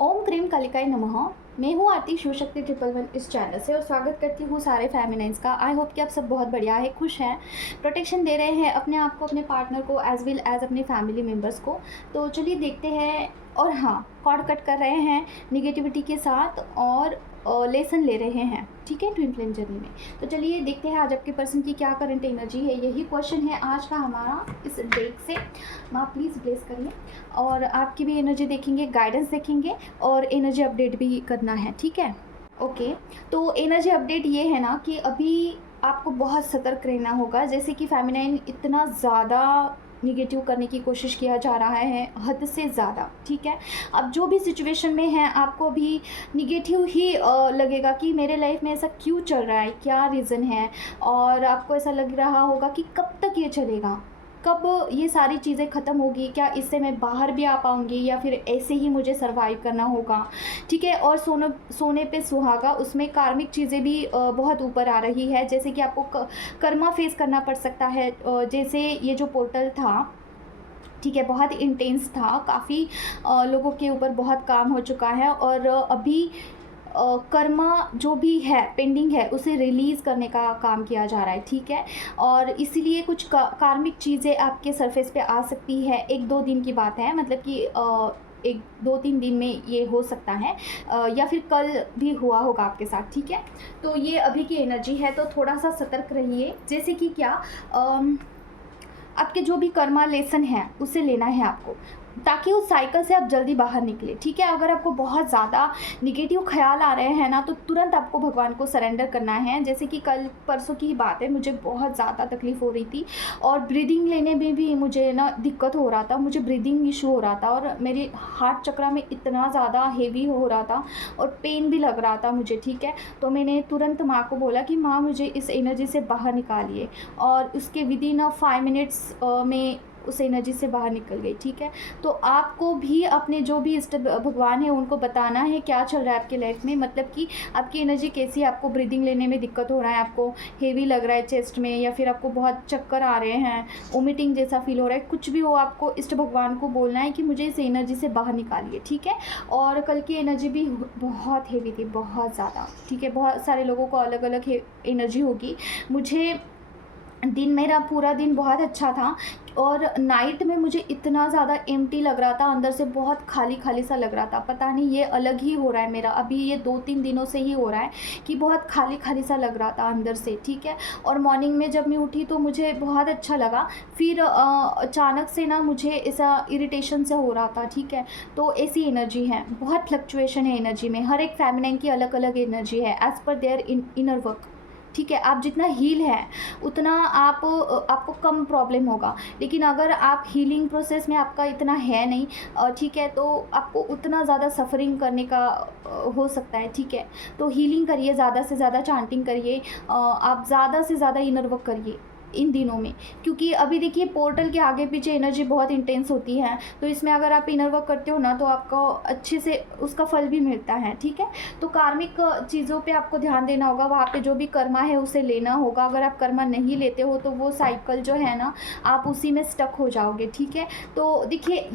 ओम cream कालिकाय नमः। मैं हूँ आरती शिवशक्ति 111 इस चैनल से और स्वागत करती हूँ सारे फेमिनाइंस का। आई होप कि आप सब बहुत बढ़िया है, खुश हैं, प्रोटेक्शन दे रहे हैं अपने आप को, अपने पार्टनर को, एज वेल एज अपने फैमिली मेम्बर्स को। तो चलिए देखते हैं। और हाँ, कॉर्ड कट कर रहे हैं निगेटिविटी के साथ और लेसन ले रहे हैं, ठीक है, ट्विन फ्लेम जर्नी में। तो चलिए देखते हैं आज आपके पर्सन की क्या करंट एनर्जी है। यही क्वेश्चन है आज का हमारा इस डेक से। माँ प्लीज़ ब्लेस करिए और आपकी भी एनर्जी देखेंगे, गाइडेंस देखेंगे और एनर्जी अपडेट भी करना है, ठीक है। ओके, तो एनर्जी अपडेट ये है ना कि अभी आपको बहुत सतर्क रहना होगा। जैसे कि फेमिनाइन इतना ज़्यादा निगेटिव करने की कोशिश किया जा रहा है, हद से ज़्यादा, ठीक है। अब जो भी सिचुएशन में है आपको भी निगेटिव ही लगेगा कि मेरे लाइफ में ऐसा क्यों चल रहा है, क्या रीज़न है। और आपको ऐसा लग रहा होगा कि कब तक ये चलेगा, कब ये सारी चीज़ें ख़त्म होगी, क्या इससे मैं बाहर भी आ पाऊँगी या फिर ऐसे ही मुझे सर्वाइव करना होगा, ठीक है। और सोने पे सुहागा, उसमें कार्मिक चीज़ें भी बहुत ऊपर आ रही है। जैसे कि आपको कर्मा फेस करना पड़ सकता है। जैसे ये जो पोर्टल था, ठीक है, बहुत इंटेंस था, काफ़ी लोगों के ऊपर बहुत काम हो चुका है और अभी कर्मा जो भी है पेंडिंग है उसे रिलीज़ करने का काम किया जा रहा है, ठीक है। और इसीलिए कुछ कार्मिक चीज़ें आपके सरफेस पे आ सकती है। 1-2 दिन की बात है, मतलब कि 1-2-3 दिन में ये हो सकता है, या फिर कल भी हुआ होगा आपके साथ, ठीक है। तो ये अभी की एनर्जी है, तो थोड़ा सा सतर्क रहिए। जैसे कि क्या आपके जो भी कर्मा लेसन है उसे लेना है आपको, ताकि उस साइकिल से आप जल्दी बाहर निकले, ठीक है। अगर आपको बहुत ज़्यादा निगेटिव ख्याल आ रहे हैं ना, तो तुरंत आपको भगवान को सरेंडर करना है। जैसे कि कल परसों की ही बात है, मुझे बहुत ज़्यादा तकलीफ़ हो रही थी और ब्रीदिंग लेने में भी मुझे ना दिक्कत हो रहा था, मुझे ब्रीदिंग इशू हो रहा था और मेरे हार्ट चक्र में इतना ज़्यादा हेवी हो रहा था और पेन भी लग रहा था मुझे, ठीक है। तो मैंने तुरंत माँ को बोला कि माँ मुझे इस एनर्जी से बाहर निकालिए, और उसके विदिन 5 मिनट्स में उस एनर्जी से बाहर निकल गई, ठीक है। तो आपको भी अपने जो भी इष्ट भगवान है उनको बताना है क्या चल रहा है आपके लाइफ में, मतलब कि आपकी एनर्जी कैसी है। आपको ब्रीदिंग लेने में दिक्कत हो रहा है, आपको हेवी लग रहा है चेस्ट में, या फिर आपको बहुत चक्कर आ रहे हैं, वोमिटिंग जैसा फील हो रहा है, कुछ भी हो, आपको इष्ट भगवान को बोलना है कि मुझे इस एनर्जी से बाहर निकालिए, ठीक है। और कल की एनर्जी भी बहुत हेवी थी, बहुत ज़्यादा, ठीक है। बहुत सारे लोगों को अलग अलग एनर्जी होगी। मुझे दिन, मेरा पूरा दिन बहुत अच्छा था और नाइट में मुझे इतना ज़्यादा एम्प्टी लग रहा था, अंदर से बहुत खाली खाली सा लग रहा था। पता नहीं ये अलग ही हो रहा है मेरा, अभी ये 2-3 दिनों से ही हो रहा है कि बहुत खाली खाली सा लग रहा था अंदर से, ठीक है। और मॉर्निंग में जब मैं उठी तो मुझे बहुत अच्छा लगा, फिर अचानक से ना मुझे ऐसा इरिटेशन से हो रहा था, ठीक है। तो ऐसी एनर्जी है, बहुत फ्लक्चुएशन है एनर्जी में। हर एक फेमिनाइन की अलग अलग एनर्जी है as per their inner work, ठीक है। आप जितना हील है उतना आपको कम प्रॉब्लम होगा, लेकिन अगर आप हीलिंग प्रोसेस में आपका इतना है नहीं, ठीक है, तो आपको उतना ज़्यादा सफ़रिंग करने का हो सकता है, ठीक है। तो हीलिंग करिए, ज़्यादा से ज़्यादा चांटिंग करिए, आप ज़्यादा से ज़्यादा इनर वर्क करिए इन दिनों में, क्योंकि अभी देखिए पोर्टल के आगे पीछे एनर्जी बहुत इंटेंस होती है। तो इसमें अगर आप इनर वर्क करते हो ना तो आपको अच्छे से उसका फल भी मिलता है, ठीक है। तो कार्मिक चीज़ों पे आपको ध्यान देना होगा, वहाँ पे जो भी कर्मा है उसे लेना होगा। अगर आप कर्मा नहीं लेते हो तो वो साइकिल जो है ना, आप उसी में स्टक हो जाओगे, ठीक है। तो देखिए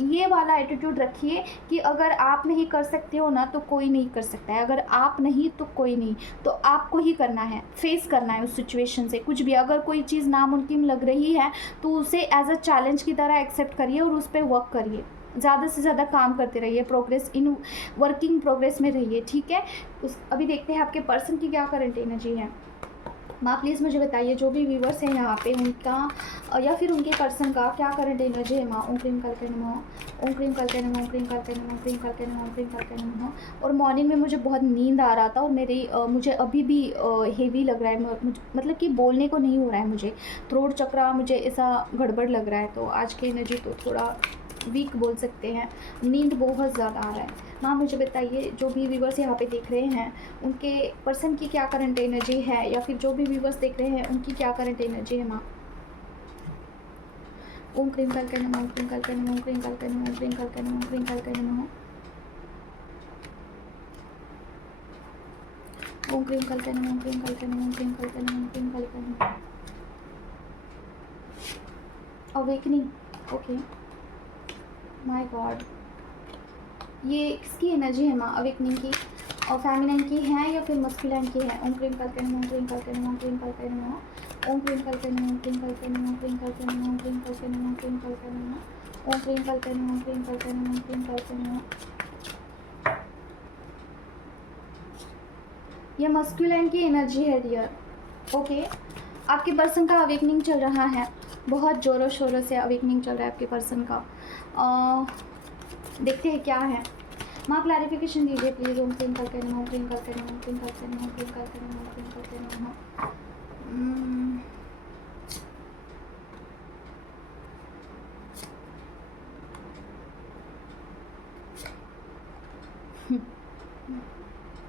ये वाला एटीट्यूड रखिए कि अगर आप नहीं कर सकते हो ना तो कोई नहीं कर सकता है, अगर आप नहीं तो कोई नहीं, तो आपको ही करना है, फेस करना है उस सिचुएशन से। कुछ भी अगर कोई चीज़ नामुमकिन लग रही है तो उसे एज अ चैलेंज की तरह एक्सेप्ट करिए और उस पर वर्क करिए, ज़्यादा से ज़्यादा काम करते रहिए, प्रोग्रेस इन वर्किंग प्रोग्रेस में रहिए, ठीक है। अभी देखते हैं आपके पर्सन की क्या करंट एनर्जी है। माँ प्लीज़ मुझे बताइए, जो भी व्यूवर्स हैं यहाँ पे उनका या फिर उनके पर्सन का क्या करंट एनर्जी है। माँ ओम क्रीम कल के नमः, ओम क्रीम कल के नमः, ओम क्रीम कल के नमः, ओम क्रीम कल के नमः, ओम क्रीम कल के नमः। और मॉर्निंग में मुझे बहुत नींद आ रहा था और मुझे अभी भी हेवी लग रहा है, मतलब कि बोलने को नहीं हो रहा है, मुझे थ्रोट चक्र मुझे ऐसा गड़बड़ लग रहा है। तो आज की एनर्जी तो थोड़ा वीक बोल सकते हैं, नींद बहुत ज़्यादा आ रहा है। माँ मुझे बताइए, जो भी व्यूवर्स यहाँ पे देख रहे हैं उनके पर्सन की क्या करंट एनर्जी है, या फिर जो भी व्यूवर्स देख रहे हैं उनकी क्या करंट एनर्जी है। माँ ओम क्रीम कल के नमः, ओम क्रीम कल के नमः, ओम क्रीम कल के नमः, ओम क्रीम कल के नमः, ओम क्रीम कल के नमः, ओम क्रीम कल के नमः, ओम क्रीम कल के नमः, ओम क्रीम कल के नमः, ओम क्रीम कल के नमः। अवेकनिंग, ओके, माय गॉड, ये किसकी एनर्जी है माँ, अवेकनिंग की, और फेमिनिन की है या फिर मस्कुलिन की है? ओम क्रीम कल्पे नमः, ओम क्रीम कल्पे नमः, ओम क्रीम कल्पे नमः, ओम क्रीम कल्पे नमः, ओम क्रीम कल्पे नमः, ओम क्रीम कल्पे नमः, ओम क्रीम कल्पे नमः, ओम क्रीम कल्पे नमः, ओम क्रीम कल्पे नमः, ओम क्रीम कल्पे नमः, ओम क्रीम कल्पे नमः। ये मस्कुलिन की एनर्जी है डियर। ओके, आपके पर्सन का अवेकनिंग चल रहा है, बहुत ज़ोरों शोरों से अवेकनिंग चल रहा है आपके पर्सन का। देखते हैं क्या है माँ, क्लैरिफिकेशन दीजिए प्लीज़। ओम क्रीम कल्पे नमः, ओम क्रीम कल्पे नमः, ओम क्रीम कल्पे नमः, ओम क्रीम कल्पे नमः, ओम क्रीम कल्पे नमः।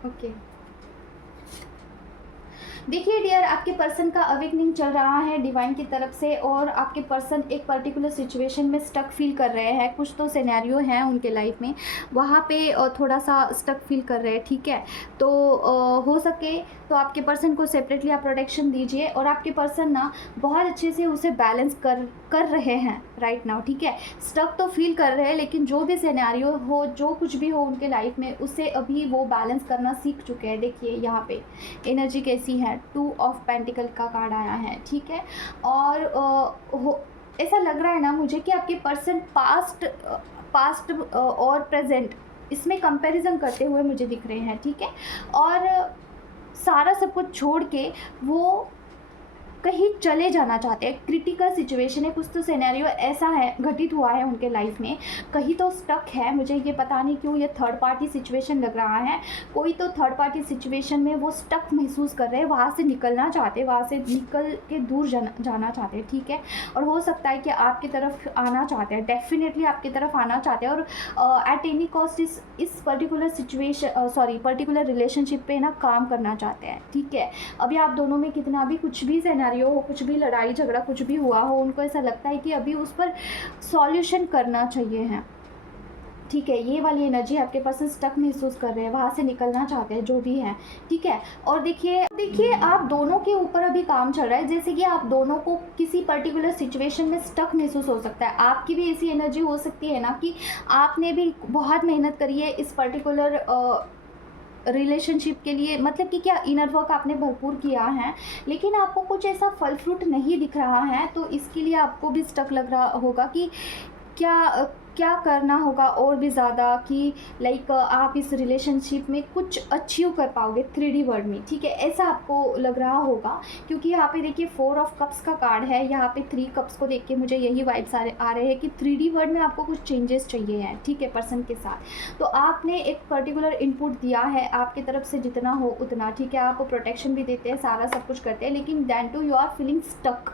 ओके, देखिए डियर, आपके पर्सन का अवेकनिंग चल रहा है डिवाइन की तरफ से, और आपके पर्सन एक पर्टिकुलर सिचुएशन में स्टक फील कर रहे हैं। कुछ तो सिनेरियो हैं उनके लाइफ में, वहाँ पे थोड़ा सा स्टक फील कर रहे हैं, ठीक है। तो हो सके तो आपके पर्सन को सेपरेटली आप प्रोटेक्शन दीजिए, और आपके पर्सन ना बहुत अच्छे से उसे बैलेंस कर रहे हैं राइट नाउ, ठीक है। स्टक तो फील कर रहे हैं, लेकिन जो भी सिनेरियो हो, जो कुछ भी हो उनके लाइफ में, उससे अभी वो बैलेंस करना सीख चुके हैं। देखिए यहाँ पे एनर्जी कैसी है, 2 ऑफ पेंटिकल का कार्ड आया है, ठीक है। और ऐसा लग रहा है ना मुझे कि आपके पर्सन पास्ट और प्रेजेंट इसमें कंपैरिजन करते हुए मुझे दिख रहे हैं, ठीक है। और सारा सब कुछ छोड़ के वो कहीं चले जाना चाहते हैं। क्रिटिकल सिचुएशन है, कुछ तो सिनेरियो ऐसा है घटित हुआ है उनके लाइफ में, कहीं तो स्टक है। मुझे ये पता नहीं क्यों ये थर्ड पार्टी सिचुएशन लग रहा है। कोई तो थर्ड पार्टी सिचुएशन में वो स्टक महसूस कर रहे हैं, वहाँ से निकलना चाहते हैं, वहाँ से निकल के दूर जाना चाहते हैं, ठीक है। और हो सकता है कि आपकी तरफ आना चाहते हैं, डेफिनेटली आपकी तरफ आना चाहते हैं, और एट एनी कॉस्ट इस पर्टिकुलर सिचुएशन पर्टिकुलर रिलेशनशिप पे ना काम करना चाहते हैं, ठीक है। अभी आप दोनों में कितना भी कुछ भी हो, कुछ भी लड़ाई झगड़ा कुछ भी हुआ हो, उनको ऐसा लगता है कि अभी उस पर सॉल्यूशन करना चाहिए है, ठीक है। ये वाली एनर्जी आपके पास स्टक महसूस कर रहे हैं, वहाँ से निकलना चाहते हैं, जो भी है, ठीक है। और देखिए आप दोनों के ऊपर अभी काम चल रहा है, जैसे कि आप दोनों को किसी पर्टिकुलर सिचुएशन में स्टक महसूस हो सकता है। आपकी भी ऐसी एनर्जी हो सकती है ना कि आपने भी बहुत मेहनत करी है इस पर्टिकुलर रिलेशनशिप के लिए, मतलब कि क्या इनर वर्क आपने भरपूर किया है, लेकिन आपको कुछ ऐसा फल फ्रूट नहीं दिख रहा है। तो इसके लिए आपको भी स्टक लग रहा होगा कि क्या करना होगा और भी ज़्यादा, कि लाइक आप इस रिलेशनशिप में कुछ अचीव कर पाओगे 3D वर्ड में, ठीक है। ऐसा आपको लग रहा होगा, क्योंकि यहाँ पे देखिए 4 ऑफ कप्स का कार्ड है, यहाँ पे 3 कप्स को देख के मुझे यही वाइब्स आ रहे हैं कि 3D वर्ड में आपको कुछ चेंजेस चाहिए हैं, ठीक है, पर्सन के साथ। तो आपने एक पर्टिकुलर इनपुट दिया है, आपकी तरफ से जितना हो उतना, ठीक है। आप प्रोटेक्शन भी देते हैं, सारा सब कुछ करते हैं, लेकिन then too you are feeling stuck,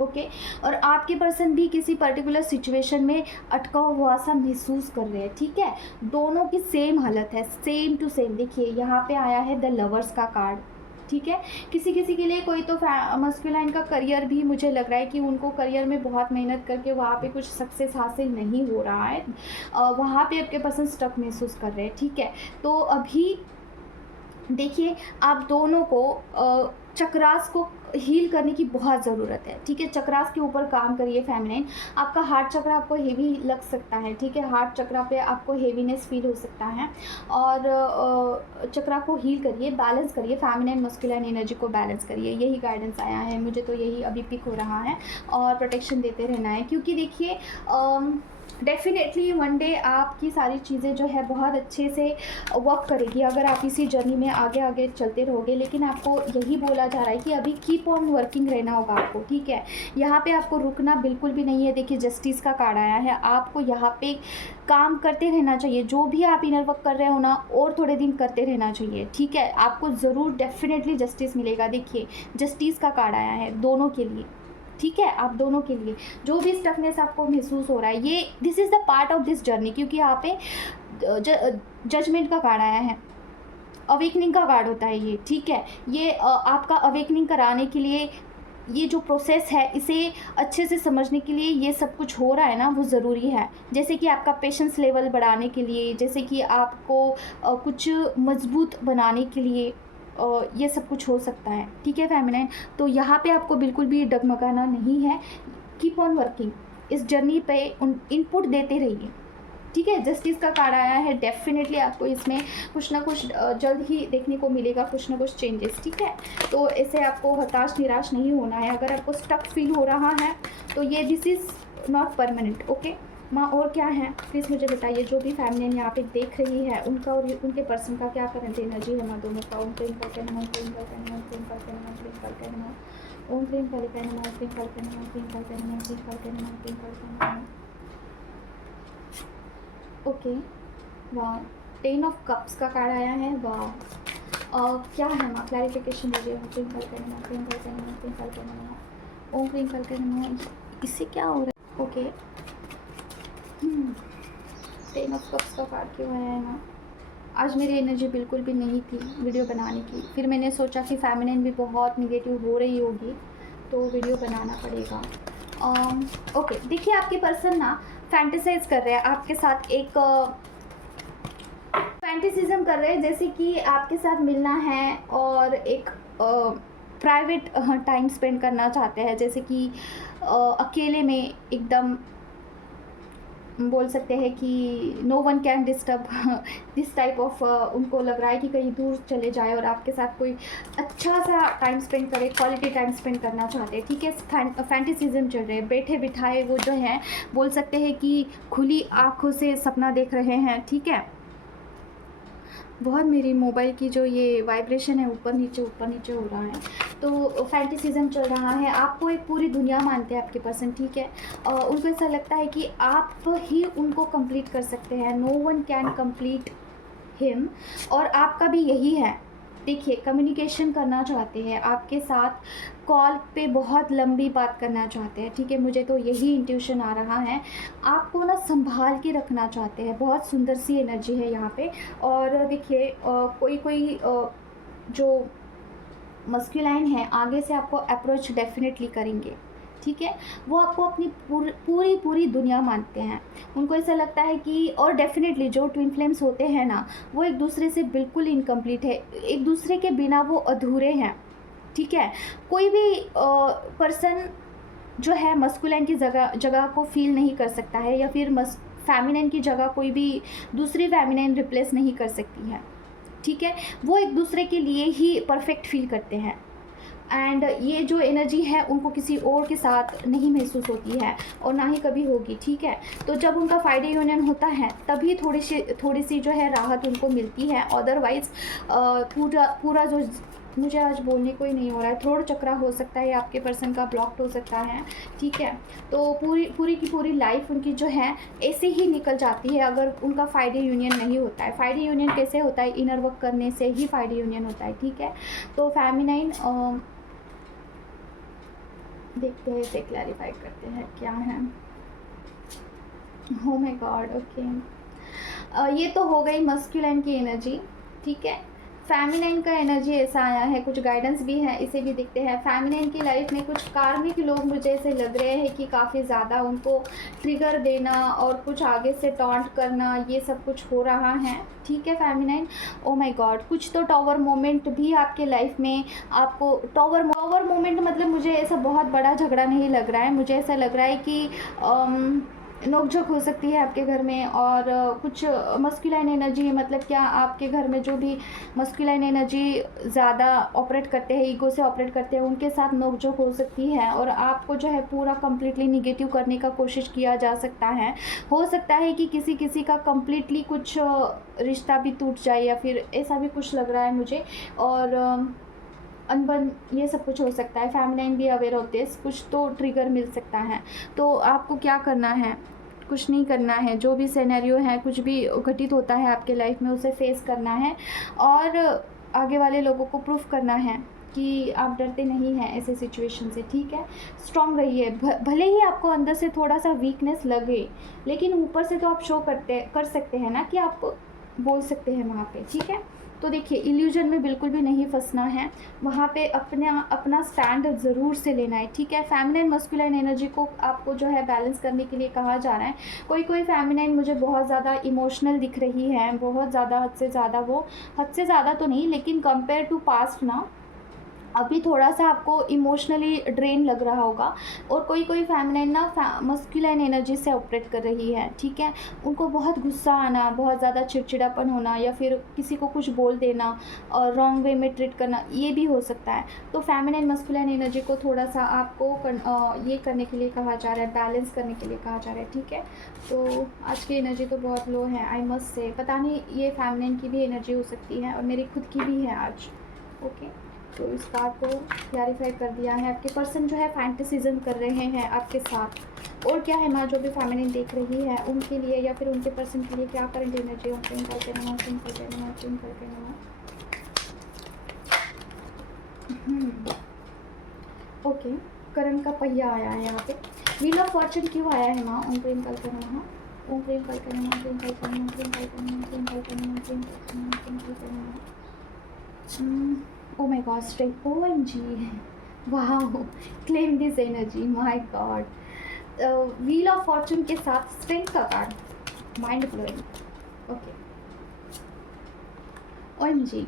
okay. और आपके पर्सन भी किसी पर्टिकुलर सिचुएशन में अटका हुआ सा महसूस कर रहे हैं, ठीक है। दोनों की सेम हालत है, सेम टू सेम। देखिए यहाँ पे आया है द लवर्स का कार्ड, ठीक है। किसी के लिए कोई तो मस्कुलाइन का करियर भी मुझे लग रहा है कि उनको करियर में बहुत मेहनत करके वहाँ पे कुछ सक्सेस हासिल नहीं हो रहा है, वहाँ पे आपके पर्सन स्टक महसूस कर रहे हैं, ठीक है। तो अभी देखिए आप दोनों को चक्रास को हील करने की बहुत ज़रूरत है, ठीक है। चक्रास के ऊपर काम करिए फेमिनाइन। आपका हार्ट चक्र आपको हेवी लग सकता है, ठीक है। हार्ट चक्र पे आपको हेवीनेस फील हो सकता है, और चक्रा को हील करिए, बैलेंस करिए, फेमिनाइन मस्कुलाइन एनर्जी को बैलेंस करिए। यही गाइडेंस आया है, मुझे तो यही अभी पिक हो रहा है। और प्रोटेक्शन देते रहना है, क्योंकि देखिए डेफिनेटली वन डे आपकी सारी चीज़ें जो है बहुत अच्छे से वर्क करेगी, अगर आप इसी जर्नी में आगे आगे चलते रहोगे। लेकिन आपको यही बोला जा रहा है कि अभी कीप ऑन वर्किंग रहना होगा आपको, ठीक है। यहाँ पे आपको रुकना बिल्कुल भी नहीं है। देखिए जस्टिस का कार्ड आया है, आपको यहाँ पे काम करते रहना चाहिए। जो भी आप इनर वर्क कर रहे हो ना, और थोड़े दिन करते रहना चाहिए, ठीक है। आपको ज़रूर डेफिनेटली जस्टिस मिलेगा। देखिए जस्टिस का कार्ड आया है दोनों के लिए, ठीक है। आप दोनों के लिए जो भी स्टकनेस आपको महसूस हो रहा है, ये this is the part of this journey, क्योंकि यहाँ पे जजमेंट का कार्ड आया है, अवेकनिंग का कार्ड होता है ये, ठीक है। ये आपका अवेकनिंग कराने के लिए, ये जो प्रोसेस है इसे अच्छे से समझने के लिए ये सब कुछ हो रहा है ना, वो ज़रूरी है। जैसे कि आपका पेशेंस लेवल बढ़ाने के लिए, जैसे कि आपको कुछ मजबूत बनाने के लिए ये सब कुछ हो सकता है, ठीक है फेमिनाइन। तो यहाँ पे आपको बिल्कुल भी डगमगाना नहीं है। कीप ऑन वर्किंग, इस जर्नी पे इनपुट देते रहिए, ठीक है। जस्टिस का कार्ड आया है, डेफिनेटली आपको इसमें कुछ ना कुछ जल्द ही देखने को मिलेगा, कुछ ना कुछ चेंजेस, ठीक है। तो ऐसे आपको हताश निराश नहीं होना है। अगर आपको स्टक फील हो रहा है तो ये this is not permanent, okay माँ। और क्या है प्लीज़ मुझे बताइए, जो भी फैमिली यहाँ पे देख रही है उनका और उनके पर्सन का क्या करंट एनर्जी है माँ दोनों का। ओम क्लीम करके नमः, क्लीम करके नमः, क्लीम करके नमः, क्लीम करके नमः, ओम क्लीम करके नमः, क्लीम करके नमः, क्लीम करके नमः, क्लीम करके नमः, क्लीम करके नमः। ओके, वाह, 10 ऑफ कप्स का कार्ड आया है, वाह। क्या है माँ, क्लैरिफिकेशन दीजिए। ओम क्लीम करके नमः, क्लीम करके नमः, क्लीम करके नमः, ओम क्लीम करके नमः। इससे क्या हो रहा है? ओके, 10 ऑफ कप्स का कार्ड क्यों आया है माँ? आज मेरी एनर्जी बिल्कुल भी नहीं थी वीडियो बनाने की, फिर मैंने सोचा कि फेमिनिन भी बहुत निगेटिव हो रही होगी तो वीडियो बनाना पड़ेगा। ओके, देखिए आपके पर्सन ना फैंटेसाइज कर रहे हैं आपके साथ, एक फैंटेसिज्म कर रहे हैं जैसे कि आपके साथ मिलना है और एक प्राइवेट टाइम स्पेंड करना चाहते हैं, जैसे कि अकेले में एकदम बोल सकते हैं कि no one can disturb this type of. उनको लग रहा है कि कहीं दूर चले जाए और आपके साथ कोई अच्छा सा टाइम स्पेंड करे, क्वालिटी टाइम स्पेंड करना चाहते हैं, ठीक है। फैंटेसिज्म चल रहे हैं, बैठे बिठाए वो जो है बोल सकते हैं कि खुली आँखों से सपना देख रहे हैं, ठीक है। बहुत मेरी मोबाइल की जो ये वाइब्रेशन है ऊपर नीचे हो रहा है, तो फैंटेसिज्म चल रहा है। आपको एक पूरी दुनिया मानते हैं आपके पर्सन, ठीक है। उनको ऐसा लगता है कि आप ही उनको कंप्लीट कर सकते हैं, no one can complete him, और आपका भी यही है। देखिए, कम्युनिकेशन करना चाहते हैं आपके साथ, कॉल पे बहुत लंबी बात करना चाहते हैं, ठीक है। मुझे तो यही इंट्यूशन आ रहा है, आपको ना संभाल के रखना चाहते हैं। बहुत सुंदर सी एनर्जी है यहाँ पे। और देखिए कोई जो मस्कुलाइन है आगे से आपको अप्रोच डेफिनेटली करेंगे, ठीक है। वो आपको अपनी पूरी दुनिया मानते हैं। उनको ऐसा लगता है कि, और डेफिनेटली जो ट्विन फ्लेम्स होते हैं ना, वो एक दूसरे से बिल्कुल इनकम्प्लीट है, एक दूसरे के बिना वो अधूरे हैं, ठीक है। कोई भी पर्सन जो है मस्कुलाइन की जगह को फील नहीं कर सकता है, या फिर फेमिनिन की जगह कोई भी दूसरी फेमिनिन रिप्लेस नहीं कर सकती है, ठीक है। वो एक दूसरे के लिए ही परफेक्ट फील करते हैं, एंड ये जो एनर्जी है उनको किसी और के साथ नहीं महसूस होती है और ना ही कभी होगी, ठीक है। तो जब उनका फाइडे यूनियन होता है तभी थोड़ी सी जो है राहत उनको मिलती है। अदरवाइज़ पूरा जो, मुझे आज बोलने को ही नहीं हो रहा है, थ्रोट चक्रा हो सकता है आपके पर्सन का ब्लॉक्ड हो सकता है, ठीक है। तो पूरी की पूरी लाइफ उनकी जो है ऐसे ही निकल जाती है अगर उनका फाइडे यूनियन नहीं होता है। फाइडे यूनियन कैसे होता है? इनर वर्क करने से ही फाइडे यूनियन होता है, ठीक है। तो फेमिनाइन देखते हैं, इसे क्लैरिफाई करते हैं क्या है। Oh my God, okay. ये तो हो गई मस्कुलाइन की एनर्जी, ठीक है। फेमिनाइन का एनर्जी ऐसा आया है, कुछ गाइडेंस भी है, इसे भी देखते हैं। फेमिनाइन की लाइफ में कुछ कार्मिक लोग मुझे ऐसे लग रहे हैं कि काफ़ी ज़्यादा उनको ट्रिगर देना और कुछ आगे से टॉन्ट करना, ये सब कुछ हो रहा है, ठीक है फेमिनाइन। ओ माय गॉड, कुछ तो टॉवर मोमेंट भी आपके लाइफ में, आपको टॉवर मोमेंट मतलब मुझे ऐसा बहुत बड़ा झगड़ा नहीं लग रहा है, मुझे ऐसा लग रहा है कि नोकझोंक हो सकती है आपके घर में। और कुछ मस्कुलाइन एनर्जी है, मतलब क्या आपके घर में जो भी मस्कुलाइन एनर्जी ज़्यादा ऑपरेट करते हैं, ईगो से ऑपरेट करते हैं, उनके साथ नोकझोंक हो सकती है और आपको जो है पूरा कम्प्लीटली निगेटिव करने का कोशिश किया जा सकता है। हो सकता है कि किसी का कम्प्लीटली कुछ रिश्ता भी टूट जाए या फिर ऐसा भी कुछ लग रहा है मुझे। और अनबन, ये सब कुछ हो सकता है। फेमिनाइन भी अवेयर ऑफ दिस, कुछ तो ट्रिगर मिल सकता है। तो आपको क्या करना है? कुछ नहीं करना है, जो भी सिनेरियो है, कुछ भी घटित होता है आपके लाइफ में उसे फेस करना है और आगे वाले लोगों को प्रूफ करना है कि आप डरते नहीं हैं ऐसे सिचुएशन से, ठीक है। स्ट्रांग रहिए, भले ही आपको अंदर से थोड़ा सा वीकनेस लगे, लेकिन ऊपर से तो आप शो कर सकते हैं ना कि आप बोल सकते हैं वहाँ पे, ठीक है। तो देखिए, इल्यूजन में बिल्कुल भी नहीं फंसना है, वहाँ पे अपना स्टैंड ज़रूर से लेना है, ठीक है। फेमिनाइन मस्कुलाइन एनर्जी को आपको जो है बैलेंस करने के लिए कहा जा रहा है। कोई फेमिनाइन मुझे बहुत ज़्यादा इमोशनल दिख रही है, बहुत ज़्यादा, हद से ज़्यादा, वो हद से ज़्यादा तो नहीं लेकिन कंपेयर टू पास्ट ना, अभी थोड़ा-सा आपको इमोशनली ड्रेन लग रहा होगा, और कोई-कोई फेमिनिन ना मस्कुलिन एनर्जी से ऑपरेट कर रही है, ठीक है? उनको बहुत गुस्सा आना, बहुत ज़्यादा चिड़चिड़ापन होना, या फिर किसी को कुछ बोल देना और रॉन्ग वे में ट्रीट करना, ये भी हो सकता है। तो फेमिनिन मस्कुलिन एनर्जी को थोड़ा-सा आपको ये करने के लिए कहा जा रहा है, बैलेंस करने के लिए कहा जा रहा है, ठीक है? तो आज की एनर्जी तो बहुत लो है, आई मस्ट से। पता नहीं ये फेमिनिन की भी एनर्जी हो सकती है और मेरी खुद की भी है आज, ओके? तो इस कार्ड को क्लैरिफाई कर दिया है। आपके पर्सन जो है फैंटेसिज्म कर रहे हैं आपके साथ। और क्या है माँ, जो भी फेमिनिन देख रही है उनके लिए या फिर उनके पर्सन के लिए क्या करंट एनर्जी होती है? करके नमः करके नमः करके नमः। ओके, करंट का पहिया आया है यहाँ पे। व्हील ऑफ फॉर्चून क्यों आया है माँ? ओम प्रेम कल के नमः, ओम प्रेम कल के नमः, प्रेम कल के नमः, प्रेम कल के नमः, प्रेम कल के नमः, प्रेम कल के नमः, प्रेम कल के नमः। Oh my God, strength. OMG. Wow. Claim this energy. My God. Wheel of Fortune के साथ strength का card. Mind blowing. Okay. OMG.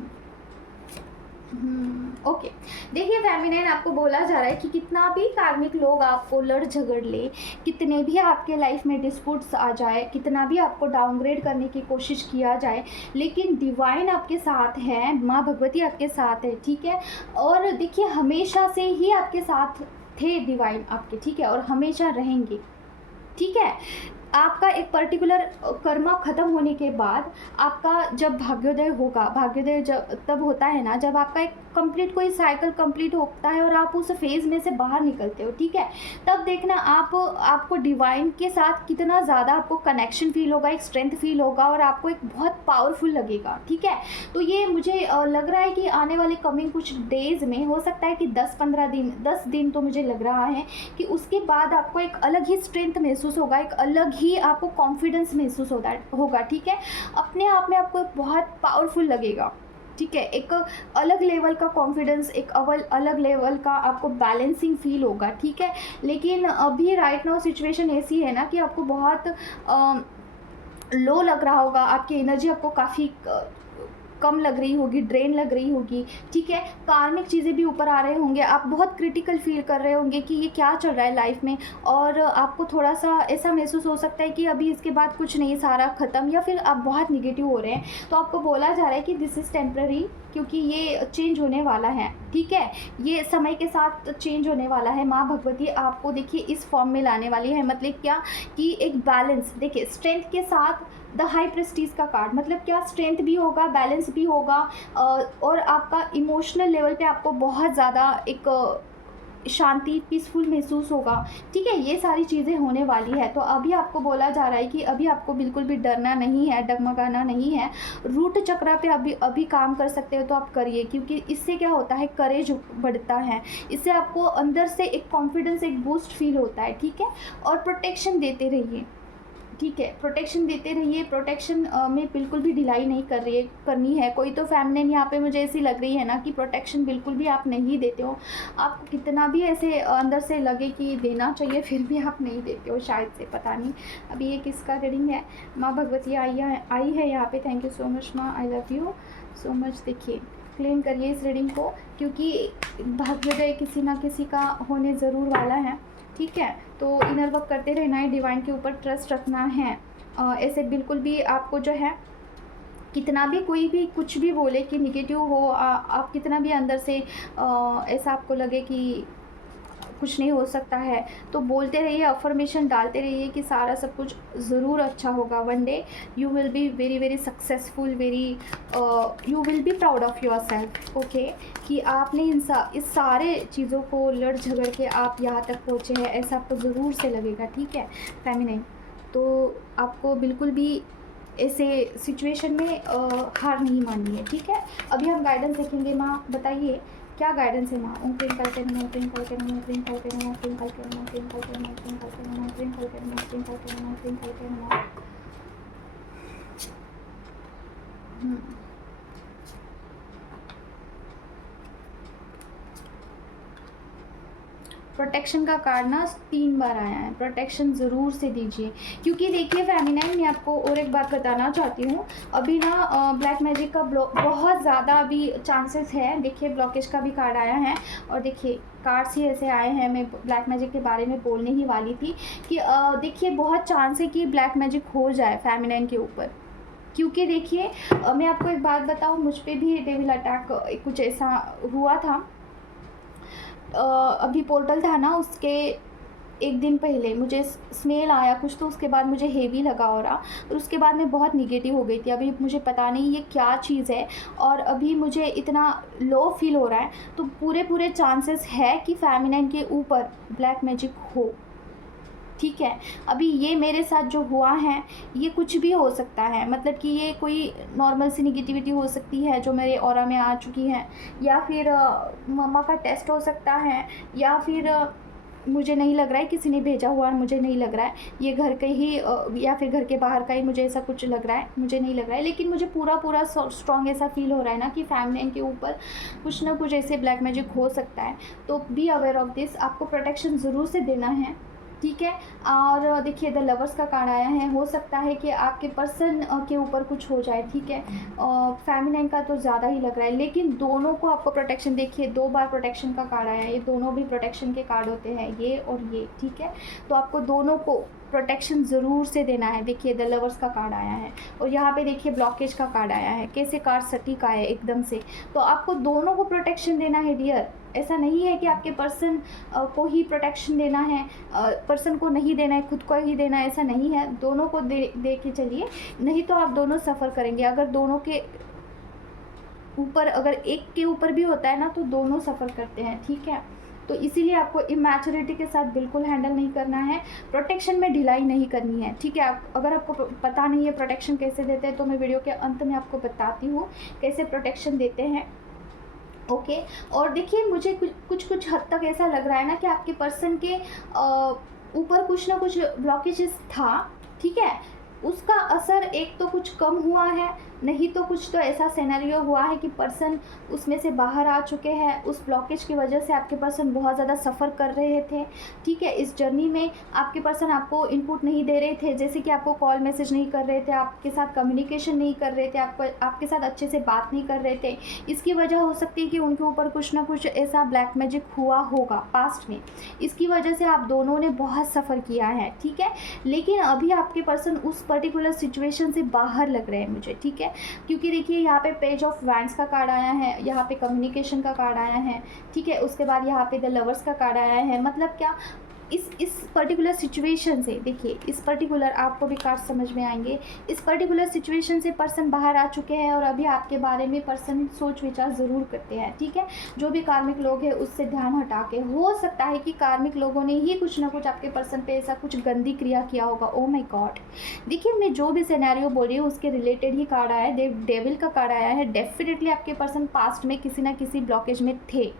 Okay, देखिए फेमिनिन, आपको बोला जा रहा है कि कितना भी कार्मिक लोग आपको लड़ झगड़ ले, कितने भी आपके लाइफ में डिस्प्यूट्स आ जाए, कितना भी आपको डाउनग्रेड करने की कोशिश किया जाए, लेकिन डिवाइन आपके साथ है, माँ भगवती आपके साथ है, ठीक है? और देखिए हमेशा से ही आपके साथ थे डिवाइन आपके, ठीक है? और हमेशा रहेंगे, ठीक है? आपका एक पर्टिकुलर कर्मा ख़त्म होने के बाद आपका जब भाग्योदय होगा, भाग्योदय जब तब होता है ना, जब आपका एक कंप्लीट कोई साइकिल कंप्लीट होता है और आप उस फेज़ में से बाहर निकलते हो, ठीक है? तब देखना आपको डिवाइन के साथ कितना ज़्यादा आपको कनेक्शन फील होगा, एक स्ट्रेंथ फील होगा, और आपको एक बहुत पावरफुल लगेगा, ठीक है? तो ये मुझे लग रहा है कि आने वाले कमिंग कुछ डेज़ में हो सकता है कि 10 दिन तो मुझे लग रहा है कि उसके बाद आपको एक अलग ही स्ट्रेंथ महसूस होगा, एक अलग ही आपको कॉन्फिडेंस महसूस होगा, ठीक है? अपने आप में आपको बहुत पावरफुल लगेगा, ठीक है? एक अलग लेवल का कॉन्फिडेंस, एक अलग लेवल का आपको बैलेंसिंग फील होगा, ठीक है? लेकिन अभी राइट नाउ सिचुएशन ऐसी है ना कि आपको बहुत लो लग रहा होगा, आपकी एनर्जी आपको काफ़ी कम लग रही होगी, ड्रेन लग रही होगी, ठीक है? कार्मिक चीज़ें भी ऊपर आ रहे होंगे, आप बहुत क्रिटिकल फील कर रहे होंगे कि ये क्या चल रहा है लाइफ में, और आपको थोड़ा सा ऐसा महसूस हो सकता है कि अभी इसके बाद कुछ नहीं, सारा ख़त्म, या फिर आप बहुत निगेटिव हो रहे हैं। तो आपको बोला जा रहा है कि दिस इज़ टेम्प्रेरी, क्योंकि ये चेंज होने वाला है, ठीक है? ये समय के साथ चेंज होने वाला है। माँ भगवती आपको देखिए इस फॉर्म में लाने वाली है, मतलब क्या कि एक बैलेंस, देखिए स्ट्रेंथ के साथ द हाई प्रेस्टीज का कार्ड, मतलब क्या स्ट्रेंथ भी होगा, बैलेंस भी होगा, और आपका इमोशनल लेवल पे आपको बहुत ज़्यादा एक शांति, पीसफुल महसूस होगा, ठीक है? ये सारी चीज़ें होने वाली है। तो अभी आपको बोला जा रहा है कि अभी आपको बिल्कुल भी डरना नहीं है, डगमगाना नहीं है। रूट चक्र पे अभी काम कर सकते हो तो आप करिए, क्योंकि इससे क्या होता है, करेज बढ़ता है, इससे आपको अंदर से एक कॉन्फिडेंस, एक बूस्ट फील होता है, ठीक है? और प्रोटेक्शन देते रहिए, ठीक है? प्रोटेक्शन देते रहिए, प्रोटेक्शन में बिल्कुल भी ढिलाई नहीं करनी है। कोई तो फेमिनिन यहाँ पे मुझे ऐसी लग रही है ना कि प्रोटेक्शन बिल्कुल भी आप नहीं देते हो, आपको कितना भी ऐसे अंदर से लगे कि देना चाहिए फिर भी आप नहीं देते हो शायद से, पता नहीं। अभी ये किसका रीडिंग है? माँ भगवती आई है यहाँ पे। थैंक यू सो मच माँ, I love you so much. देखिए क्लेम करिए इस रीडिंग को, क्योंकि भाग्योदय किसी ना किसी का होने ज़रूर वाला है, ठीक है? तो इनर वर्क करते रहना है, डिवाइन के ऊपर ट्रस्ट रखना है। ऐसे बिल्कुल भी आपको जो है, कितना भी कोई भी कुछ भी बोले कि निगेटिव हो, आप कितना भी अंदर से ऐसा आपको लगे कि कुछ नहीं हो सकता है, तो बोलते रहिए, अफर्मेशन डालते रहिए कि सारा सब कुछ ज़रूर अच्छा होगा। One day you will be very very successful, you will be proud of your self, okay? कि आपने इस सारे चीज़ों को लड़ झगड़ के आप यहाँ तक पहुँचे हैं, ऐसा आपको ज़रूर से लगेगा, ठीक है फेमिनिन? तो आपको बिल्कुल भी ऐसे सिचुएशन में हार नहीं माननी है, ठीक है? अभी हम गाइडेंस देखेंगे। माँ बताइए क्या गाइडेंस है माँ? ओम प्रेम करके नमः, प्रेम करके नमः, प्रेम करके नमः, प्रेम करके नमः, प्रेम करके नमः, प्रेम करके नमः, प्रेम करके नमः, प्रेम करके नमः, प्रेम करके नमः। प्रोटेक्शन का कार्ड ना 3 बार आया है। प्रोटेक्शन ज़रूर से दीजिए, क्योंकि देखिए फेमिनाइन, मैं आपको और एक बात बताना चाहती हूँ। अभी ना ब्लैक मैजिक का बहुत ज़्यादा अभी चांसेस है। देखिए ब्लॉकेज का भी कार्ड आया है, और देखिए कार्ड्स ही ऐसे आए हैं। मैं ब्लैक मैजिक के बारे में बोलने ही वाली थी कि देखिए बहुत चांस है कि ब्लैक मैजिक हो जाए फेमिनाइन के ऊपर। क्योंकि देखिए मैं आपको एक बात बताऊँ, मुझ पर भी डेविल अटैक कुछ ऐसा हुआ था। अभी पोर्टल था ना, उसके एक दिन पहले मुझे स्मेल आया कुछ, तो उसके बाद मुझे हेवी लगा हो रहा, और उसके बाद मैं बहुत निगेटिव हो गई थी। अभी मुझे पता नहीं ये क्या चीज़ है, और अभी मुझे इतना लो फील हो रहा है। तो पूरे चांसेस है कि फेमिनाइन के ऊपर ब्लैक मैजिक हो, ठीक है। अभी ये मेरे साथ जो हुआ है, ये कुछ भी हो सकता है। मतलब कि ये कोई नॉर्मल सी निगेटिविटी हो सकती है जो मेरे ऑरा में आ चुकी है, या फिर मम्मा का टेस्ट हो सकता है, या फिर मुझे नहीं लग रहा है किसी ने भेजा हुआ है, मुझे नहीं लग रहा है ये घर के ही या फिर घर के बाहर का ही, मुझे ऐसा कुछ लग रहा है, मुझे नहीं लग रहा है। लेकिन मुझे पूरा स्ट्रॉन्ग ऐसा फील हो रहा है ना कि फेमिनाइन के ऊपर कुछ ना कुछ ऐसे ब्लैक मैजिक हो सकता है। तो बी अवेयर ऑफ दिस, आपको प्रोटेक्शन ज़रूर से देना है, ठीक है। और देखिए द लवर्स का कार्ड आया है। हो सकता है कि आपके पर्सन के ऊपर कुछ हो जाए, ठीक है। फेमिनाइन का तो ज़्यादा ही लग रहा है, लेकिन दोनों को आपको प्रोटेक्शन, देखिए 2 बार प्रोटेक्शन का कार्ड आया है। ये दोनों भी प्रोटेक्शन के कार्ड होते हैं, ये और ये, ठीक है। तो आपको दोनों को प्रोटेक्शन ज़रूर से देना है। देखिए द लवर्स का कार्ड आया है, और यहाँ पे देखिए ब्लॉकेज का कार्ड आया है। कैसे कार्ड सटीक आया है एकदम से। तो आपको दोनों को प्रोटेक्शन देना है डियर। ऐसा नहीं है कि आपके पर्सन को ही प्रोटेक्शन देना है, पर्सन को नहीं देना है, खुद को ही देना है, ऐसा नहीं है। दोनों को दे के चलिए, नहीं तो आप दोनों सफ़र करेंगे। अगर दोनों के ऊपर, अगर एक के ऊपर भी होता है ना, तो दोनों सफ़र करते हैं, ठीक है। तो इसीलिए आपको इमैच्योरिटी के साथ बिल्कुल हैंडल नहीं करना है। प्रोटेक्शन में ढिलाई नहीं करनी है, ठीक है। अगर आपको पता नहीं है प्रोटेक्शन कैसे देते हैं, तो मैं वीडियो के अंत में आपको बताती हूँ कैसे प्रोटेक्शन देते हैं, ओके। और देखिए मुझे कुछ हद तक ऐसा लग रहा है ना कि आपके पर्सन के ऊपर कुछ ना कुछ ब्लॉकेजेस था, ठीक है। उसका असर एक तो कुछ कम हुआ है, नहीं तो कुछ तो ऐसा सिनेरियो हुआ है कि पर्सन उसमें से बाहर आ चुके हैं। उस ब्लॉकेज की वजह से आपके पर्सन बहुत ज़्यादा सफ़र कर रहे थे, ठीक है। इस जर्नी में आपके पर्सन आपको इनपुट नहीं दे रहे थे, जैसे कि आपको कॉल मैसेज नहीं कर रहे थे, आपके साथ कम्युनिकेशन नहीं कर रहे थे, आपके साथ अच्छे से बात नहीं कर रहे थे। इसकी वजह हो सकती है कि उनके ऊपर कुछ ना कुछ ऐसा ब्लैक मैजिक हुआ होगा पास्ट में। इसकी वजह से आप दोनों ने बहुत सफ़र किया है, ठीक है। लेकिन अभी आपके पर्सन उस पर्टिकुलर सिचुएशन से बाहर लग रहे हैं मुझे, ठीक है। क्योंकि देखिए यहाँ पे पेज ऑफ वैंड्स का कार्ड आया है, यहाँ पे कम्युनिकेशन का कार्ड आया है, ठीक है। उसके बाद यहाँ पे द लवर्स का कार्ड आया है। मतलब क्या, इस पर्टिकुलर सिचुएशन से, देखिए इस पर्टिकुलर, आपको भी कार्ड समझ में आएंगे। इस पर्टिकुलर सिचुएशन से पर्सन बाहर आ चुके हैं, और अभी आपके बारे में पर्सन सोच विचार ज़रूर करते हैं, ठीक है। जो भी कार्मिक लोग हैं उससे ध्यान हटा के, हो सकता है कि कार्मिक लोगों ने ही कुछ ना कुछ आपके पर्सन पे ऐसा कुछ गंदी क्रिया किया होगा। ओ माय गॉड, देखिए मैं जो भी सिनेरियो बोल रही हूँ उसके रिलेटेड ही कार्ड आया है। डेविल का कार्ड आया है। डेफिनेटली आपके पर्सन पास्ट में किसी ना किसी ब्लॉकेज में थे,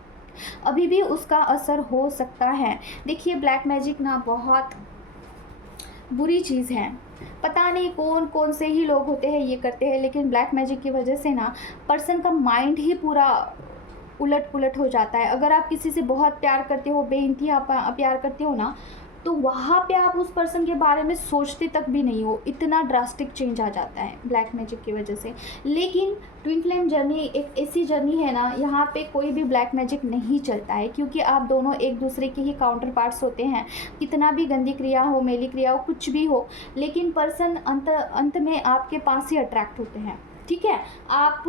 अभी भी उसका असर हो सकता है। देखिए ब्लैक मैजिक ना बहुत बुरी चीज़ है। पता नहीं कौन कौन से ही लोग होते हैं ये करते हैं, लेकिन ब्लैक मैजिक की वजह से ना पर्सन का माइंड ही पूरा उलट पुलट हो जाता है। अगर आप किसी से बहुत प्यार करते हो, बेइंतहा प्यार करते हो ना, तो वहाँ पे आप उस पर्सन के बारे में सोचते तक भी नहीं हो। इतना ड्रास्टिक चेंज आ जाता है ब्लैक मैजिक की वजह से। लेकिन ट्विन फ्लेम जर्नी एक ऐसी जर्नी है ना, यहाँ पे कोई भी ब्लैक मैजिक नहीं चलता है, क्योंकि आप दोनों एक दूसरे के ही काउंटर पार्ट्स होते हैं। कितना भी गंदी क्रिया हो, मेली क्रिया हो, कुछ भी हो, लेकिन पर्सन अंत में आपके पास ही अट्रैक्ट होते हैं, ठीक है। आप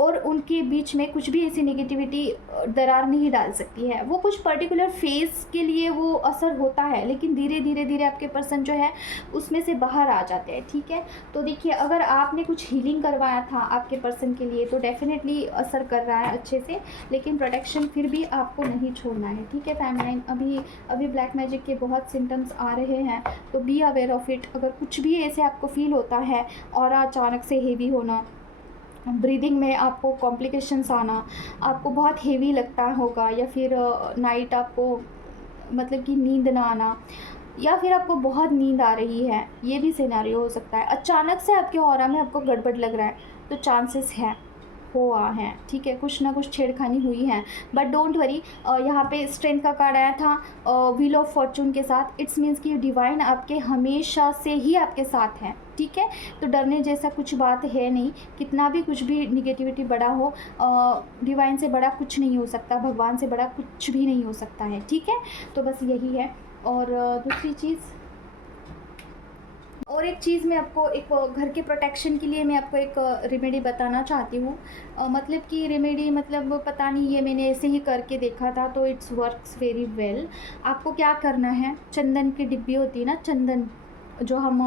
और उनके बीच में कुछ भी ऐसी नेगेटिविटी दरार नहीं डाल सकती है। वो कुछ पर्टिकुलर फेज़ के लिए वो असर होता है, लेकिन धीरे धीरे आपके पर्सन जो है उसमें से बाहर आ जाते हैं, ठीक है। तो देखिए अगर आपने कुछ हीलिंग करवाया था आपके पर्सन के लिए, तो डेफिनेटली असर कर रहा है अच्छे से, लेकिन प्रोटेक्शन फिर भी आपको नहीं छोड़ना है, ठीक है फेमिनाइन। अभी ब्लैक मैजिक के बहुत सिम्टम्स आ रहे हैं, तो बी अवेयर ऑफ इट। अगर कुछ भी ऐसे आपको फील होता है, और अचानक से हेवी होना, ब्रीदिंग में आपको कॉम्प्लिकेशंस आना, आपको बहुत हेवी लगता होगा, या फिर नाइट आपको मतलब कि नींद ना आना, या फिर आपको बहुत नींद आ रही है, ये भी सिनेरियो हो सकता है। अचानक से आपके ऑरा में आपको गड़बड़ लग रहा है, तो चांसेस है, हुआ है, ठीक है, कुछ ना कुछ छेड़खानी हुई है। बट डोंट वरी, यहाँ पे स्ट्रेंथ का कार्ड आया था व्हील ऑफ फॉर्चून के साथ। इट्स मीन्स कि डिवाइन आपके हमेशा से ही आपके साथ है, ठीक है। तो डरने जैसा कुछ बात है नहीं, कितना भी कुछ भी निगेटिविटी बड़ा हो, डिवाइन से बड़ा कुछ नहीं हो सकता, भगवान से बड़ा कुछ भी नहीं हो सकता है, ठीक है। तो बस यही है। और दूसरी चीज़, और एक चीज़ मैं आपको एक घर के प्रोटेक्शन के लिए मैं आपको एक रेमेडी बताना चाहती हूँ। मतलब कि रेमेडी मतलब पता नहीं, ये मैंने ऐसे ही करके देखा था तो इट्स वर्क्स वेरी वेल। आपको क्या करना है, चंदन की डिब्बी होती है ना, चंदन जो हम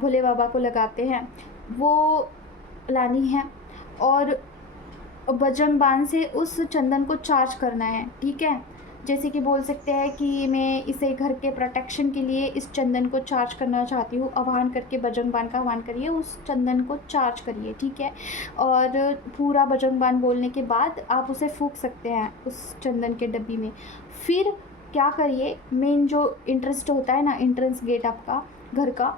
भोले बाबा को लगाते हैं, वो लानी है। और बजरंग बाण से उस चंदन को चार्ज करना है, ठीक है। जैसे कि बोल सकते हैं कि मैं इसे घर के प्रोटेक्शन के लिए इस चंदन को चार्ज करना चाहती हूँ। आह्वान करके बजरंग बाण का आह्वान करिए, उस चंदन को चार्ज करिए, ठीक है। और पूरा बजरंग बाण बोलने के बाद आप उसे फूंक सकते हैं उस चंदन के डब्बी में। फिर क्या करिए, मेन जो इंटरेस्ट होता है ना, एंट्रेंस गेट आपका घर का,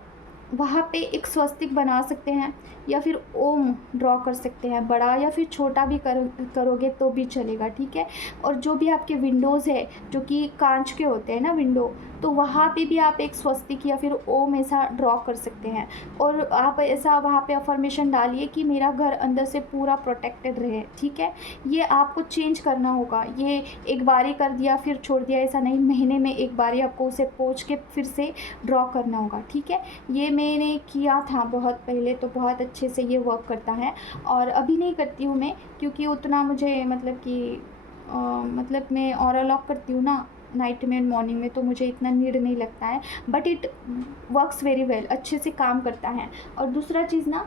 वहाँ पे एक स्वस्तिक बना सकते हैं या फिर ओम ड्रॉ कर सकते हैं, बड़ा या फिर छोटा भी करोगे तो भी चलेगा, ठीक है। और जो भी आपके विंडोज़ है जो कि कांच के होते हैं ना विंडो, तो वहाँ पे भी आप एक स्वस्तिक या फिर ओम ऐसा ड्रॉ कर सकते हैं। और आप ऐसा वहाँ पे अफर्मेशन डालिए कि मेरा घर अंदर से पूरा प्रोटेक्टेड रहे, ठीक है। ये आपको चेंज करना होगा, ये एक बारी कर दिया फिर छोड़ दिया ऐसा नहीं, महीने में एक बारी आपको उसे पोंछ के फिर से ड्रॉ करना होगा, ठीक है। ये मैंने किया था बहुत पहले, तो बहुत अच्छे से ये वर्क करता है। और अभी नहीं करती हूँ मैं, क्योंकि उतना मुझे मतलब कि मतलब मैं ऑरा लॉक करती हूँ ना नाइट में मॉर्निंग में, तो मुझे इतना नीड नहीं लगता है। But it works very well, अच्छे से काम करता है। और दूसरा चीज़ ना,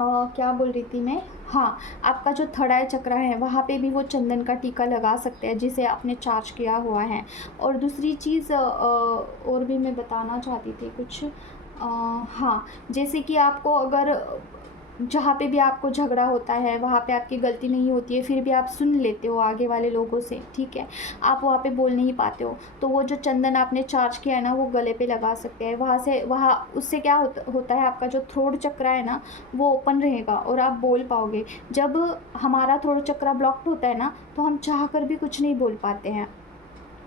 क्या बोल रही थी मैं, हाँ, आपका जो थर्ड आई चक्रा है वहाँ पे भी वो चंदन का टीका लगा सकते हैं जिसे आपने चार्ज किया हुआ है। और दूसरी चीज़ और भी मैं बताना चाहती थी कुछ, हाँ, जैसे कि आपको अगर जहाँ पे भी आपको झगड़ा होता है वहाँ पे आपकी गलती नहीं होती है, फिर भी आप सुन लेते हो आगे वाले लोगों से, ठीक है, आप वहाँ पे बोल नहीं पाते हो, तो वो जो चंदन आपने चार्ज किया है ना, वो गले पे लगा सकते हैं। वहाँ से वहाँ उससे क्या होता है, आपका जो थ्रोट चक्रा है ना वो ओपन रहेगा और आप बोल पाओगे। जब हमारा थ्रोट चक्रा ब्लॉक्ड होता है ना, तो हम चाह कर भी कुछ नहीं बोल पाते हैं,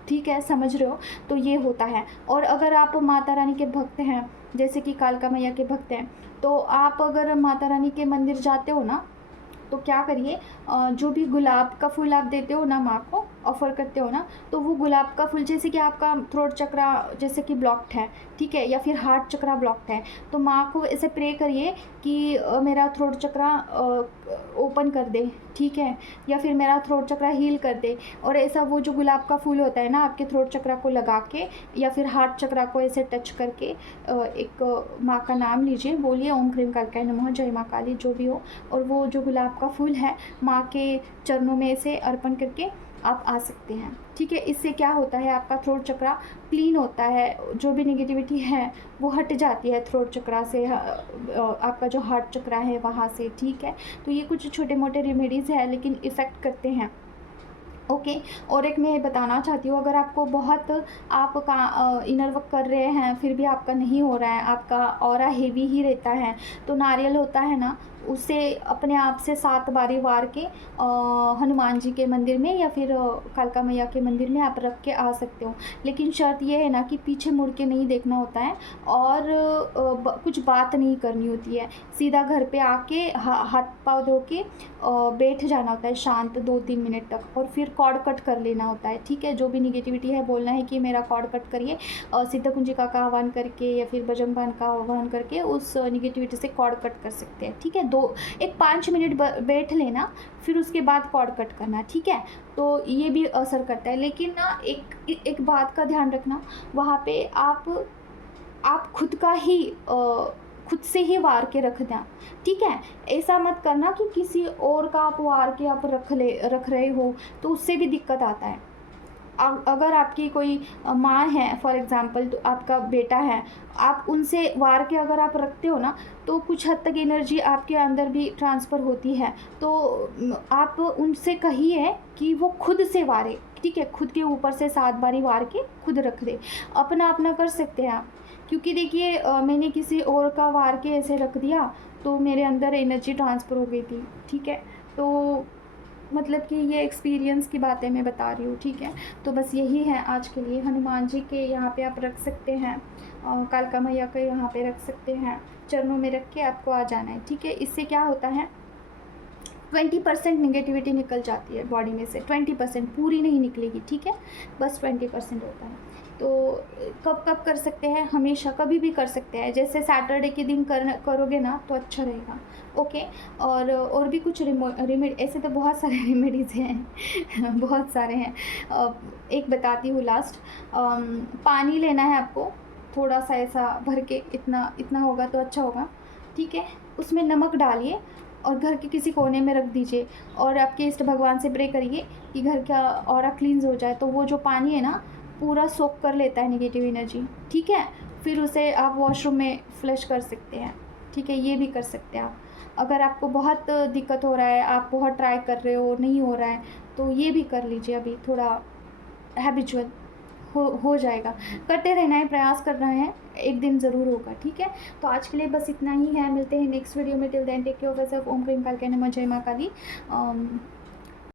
ठीक है, समझ रहे हो। तो ये होता है। और अगर आप माता रानी के भक्त हैं, जैसे कि कालका मैया के भक्त हैं, तो आप अगर माता रानी के मंदिर जाते हो ना, तो क्या करिए, जो भी गुलाब का फूल आप देते हो ना माँ को, ऑफ़र करते हो ना, तो वो गुलाब का फूल, जैसे कि आपका थ्रोट चक्रा जैसे कि ब्लॉक्ड है, ठीक है, या फिर हार्ट चक्रा ब्लॉक्ड है, तो माँ को ऐसे प्रे करिए कि मेरा थ्रोट चक्रा ओपन कर दे, ठीक है, या फिर मेरा थ्रोट चक्रा हील कर दे। और ऐसा वो जो गुलाब का फूल होता है ना, आपके थ्रोट चक्रा को लगा के या फिर हार्ट चक्रा को ऐसे टच करके एक माँ का नाम लीजिए, बोलिए ओम ह्रीम कालिकाय नमः, जय माँ काली, जो भी हो। और वो जो गुलाब का फूल है माँ के चरणों में ऐसे अर्पण करके आप आ सकते हैं, ठीक है। इससे क्या होता है, आपका थ्रोट चक्रा क्लीन होता है, जो भी नेगेटिविटी है वो हट जाती है थ्रोट चक्रा से, आपका जो हार्ट चक्रा है वहाँ से, ठीक है। तो ये कुछ छोटे मोटे रेमेडीज़ है लेकिन इफ़ेक्ट करते हैं, ओके। और एक मैं बताना चाहती हूँ, अगर आपको बहुत आप का इनर वर्क कर रहे हैं फिर भी आपका नहीं हो रहा है, आपका ऑरा हेवी ही रहता है, तो नारियल होता है ना, उसे अपने आप से 7 बारी वार के हनुमान जी के मंदिर में या फिर कालका मैया के मंदिर में आप रख के आ सकते हो। लेकिन शर्त ये है ना कि पीछे मुड़ के नहीं देखना होता है और कुछ बात नहीं करनी होती है, सीधा घर पे आके हाथ पाँव धो के बैठ जाना होता है शांत 2-3 मिनट तक, और फिर कॉर्ड कट कर लेना होता है, ठीक है। जो भी निगेटिविटी है बोलना है कि मेरा कॉर्ड कट करिए, सिद्ध कुंजिका का आह्वान करके या फिर बजरंग बाण का आह्वान करके उस निगेटिविटी से कॉर्ड कट कर सकते हैं, ठीक है। एक 5 मिनट बैठ लेना, फिर उसके बाद कॉर्ड कट करना, ठीक है। तो ये भी असर करता है। लेकिन ना एक बात का ध्यान रखना, वहाँ पे आप खुद का ही खुद से ही वार के रख दें, ठीक है। ऐसा मत करना कि किसी और का आप वार के आप रख रहे हो, तो उससे भी दिक्कत आता है। अगर आपकी कोई माँ है फॉर एग्ज़ाम्पल, तो आपका बेटा है, आप उनसे वार के अगर आप रखते हो ना, तो कुछ हद तक एनर्जी आपके अंदर भी ट्रांसफ़र होती है। तो आप उनसे कहिए कि वो खुद से वारे, ठीक है, खुद के ऊपर से 7 बारी वार के खुद रख दे। अपना कर सकते हैं आप, क्योंकि देखिए मैंने किसी और का वार के ऐसे रख दिया तो मेरे अंदर एनर्जी ट्रांसफ़र हो गई थी, ठीक है। तो मतलब कि ये एक्सपीरियंस की बातें मैं बता रही हूँ, ठीक है। तो बस यही है आज के लिए। हनुमान जी के यहाँ पे आप रख सकते हैं, कालका मैया के यहाँ पे रख सकते हैं, चरणों में रख के आपको आ जाना है, ठीक है। इससे क्या होता है, 20% नेगेटिविटी निकल जाती है बॉडी में से, 20%, पूरी नहीं निकलेगी, ठीक है, बस 20% होता है। तो कब कब कर सकते हैं, हमेशा कभी भी कर सकते हैं, जैसे सैटरडे के दिन करोगे ना तो अच्छा रहेगा, ओके। और भी कुछ रेमेडी, ऐसे तो बहुत सारे रेमेडीज़ हैं बहुत सारे हैं। एक बताती हूँ लास्ट। पानी लेना है आपको, थोड़ा सा ऐसा भर के, इतना इतना होगा तो अच्छा होगा, ठीक है। उसमें नमक डालिए और घर के किसी कोने में रख दीजिए, और आपके इष्ट भगवान से प्रे करिए कि घर का ऑरा क्लींस हो जाए। तो वो जो पानी है ना, पूरा सोक कर लेता है नेगेटिव एनर्जी, ठीक है। फिर उसे आप वॉशरूम में फ्लश कर सकते हैं, ठीक है। ये भी कर सकते हैं आप। अगर आपको बहुत दिक्कत हो रहा है, आप बहुत ट्राई कर रहे हो, नहीं हो रहा है, तो ये भी कर लीजिए, अभी थोड़ा हैबिचुअल हो जाएगा। करते रहना है, प्रयास करना है, एक दिन ज़रूर होगा, ठीक है। तो आज के लिए बस इतना ही है, मिलते हैं नेक्स्ट वीडियो में। Till then take care of yourself. ओम प्रेम काल के नमः, जय माँ काली।